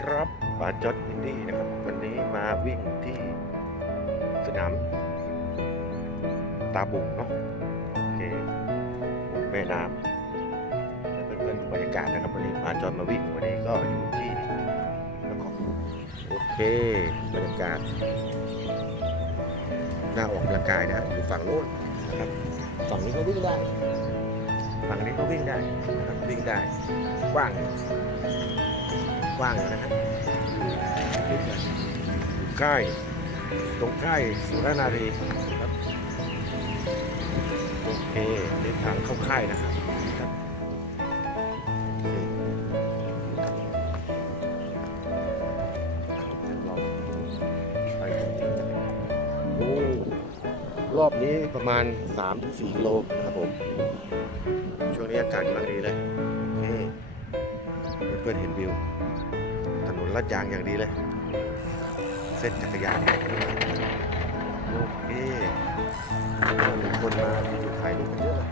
ครับปาจอดอินดี้นะครับ วันนี้มาวิ่งที่สนามตาบุงเนาะโอเคแม่น้ำแล้วเพื่อนๆบรรยากาศนะครับวันนี้ปาจอดมาวิ่งวันนี้ก็อยู่ที่นครโอเคบรรยากาศหน้าออกกำลังกายนะฮะอยู่ฝั่งโน้นนะครับฝั่งนี้ก็วิ่งได้ ฝั่งนี้ก็วิ่งได้นะครับวิ่งได้ กว้าง กว้างนะฮะอยู่ใกล้ตรงใกล้สุรนารีครับโอเคเดินทางเข้าค่ายนะครับครับโอ้รอบนี้ประมาณ 3-4กิโลนะครับผม อากาศกำลังดีเลยโอเคเพื่อนเห็นวิว ถนนลาดยางอย่างดีเลย เส้นจักรยานโอเคมีคนมาถ่ายรูปกันเยอะเลย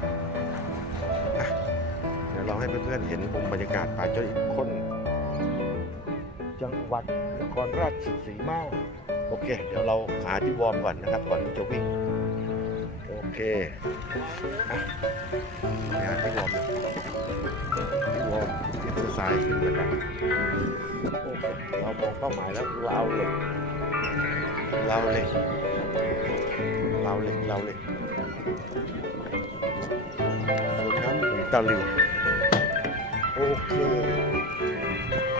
เดี๋ยวเราให้เพื่อนๆเห็นมุมบรรยากาศป่าจ้อยอีกคน จังหวัดนครราชสีมาโอเค เดี๋ยวเราหาที่วอร์มก่อนนะครับ ก่อนที่จะวิ่ง เคอะไปหาที่วอร์มที่วอร์มเอ็กซ์ไซส์ขึ้นมาได้โอเคเรามองเป้าหมายแล้วเราเหล็กเราเหล็กเราเหล็กเราเหล็กสวนน้ำหมุนตะลิวโอเค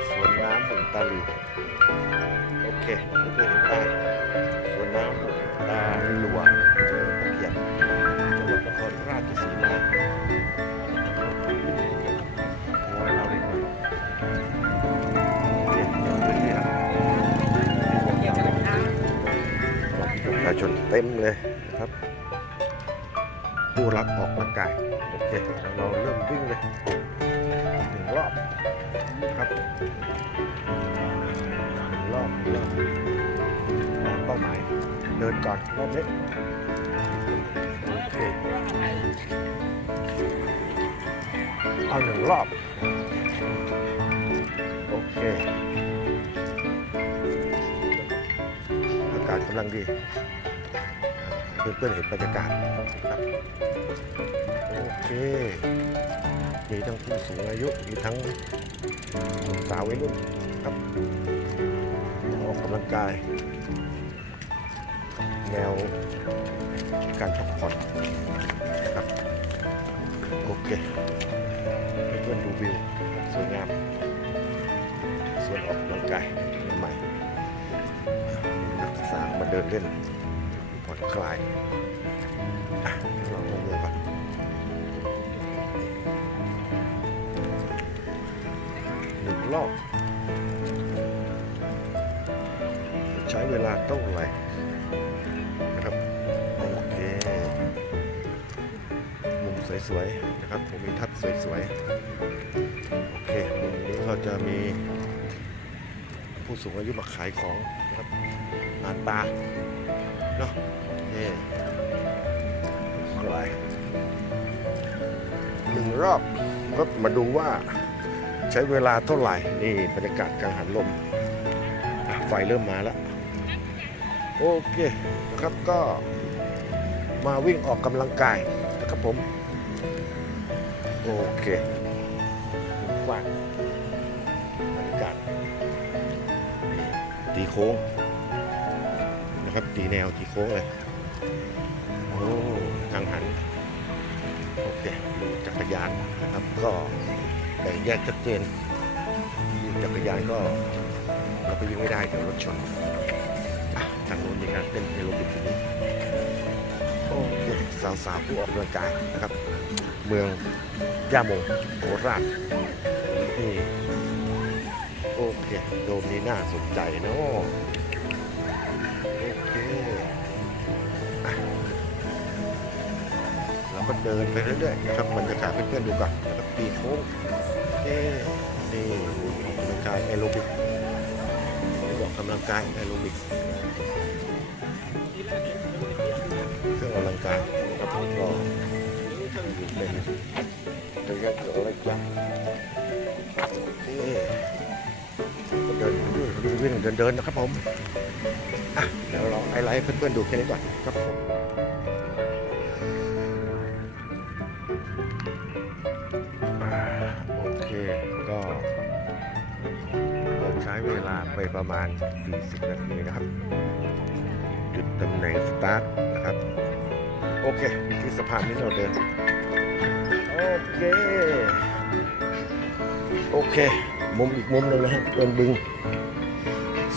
สวนน้ำหมุนตะลิวโอเคไม่เคเห็นได้สวนน้ำหมุ เต็มเลยนะครับผู้รักออกกำลังกายโอเคเราเริ่มวิ่งเลยหนึ่งรอบนะครับหนึ่งรอบหนึ่งรอบตามเป้าหมายเดินก่อนรอบนี้โอเคเอาหนึ่งรอบโอเคอากาศกำลังดี เพื่อนๆเห็นบรรยากาศครับโอเคมีทั้งผู้สูงอายุมีทั้งสาววัยรุ่นครับออกกำลังกาย แนวการพักผ่อนนะครับโอเคเพื่อนๆดูวิวสวยงามส่วนออกกำลังกายใหม่นักศึกษามาเดินเล่น ผ่อนคลายลองลงมือก่อนหนึ่งรอบใช้เวลาเท่าไหร่นะครับโอเคมุมสวยๆนะครับผมมีทัดสวยๆโอเคมุมนี้ก็จะมีผู้สูงอายุมาขายของนะครับอาหารปลา เนาะเคอร่อยหนึ่งรอบก็มาดูว่าใช้เวลาเท่าไหร่ นี่บรรยากาศกลางหันลมไฟเริ่มมาแล้ว โอเคนะครับก็มาวิ่งออกกำลังกายนะครับผม โอเคกว้างบรรยากาศตีโค้ง นะครับตีแนวตีโค้งเลยโอ้กังหันโอเคดูจักรยานนะครับก็แบ่งแยกชัดเจนจักรยานก็เราไปวิ่งไม่ได้เดี๋ยวรถชนทางโน้นมีการเต้นเอโรบิกที่นี่โอเคสาวๆผู้ออกกำลังกายนะครับ เมืองย่าโมโคราชนี่โอเคโดมนี้น่าสนใจเนาะ เคอะเราก็เดินไปเรื่อยๆนะครับบรรยากาศเพื่อนๆดูก่อนแล้วก็ปีโค้งโอเคนี่ออกกำลังกายแอโรบิกออกกำลังกายแอโรบิกเครื่องออกกำลังกายครับก็อยู่เป็นระยะระยะโอเคเดินเดินเดินเดินเดินนะครับผม อะเดี๋ยวเราไอไลท์ให้เพื่อนๆดูแค่นี้ก่อนครับผมโอเคก็เราใช้เวลาไปประมาณ 40 นาทีนะครับ จุดตำแหน่งสตาร์ทนะครับ โอเคที่สะพานนี้เราเดิน โอเค โอเค มุมอีกมุมหนึ่งนะครับเป็นบึง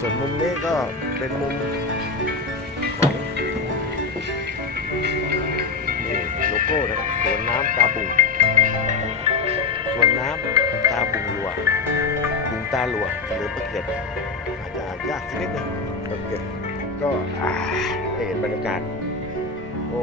ส่วนมุมนี้ก็เป็นมุมของโลโก้นะครับสวนน้ำตาบุงสวนน้ำตาบุงลัวบุงตาลัวเฉลิมพระเกียรติอาจจะยากสักนิดหนึงพระเกียรติก็เห็นบรรยากาศโอ้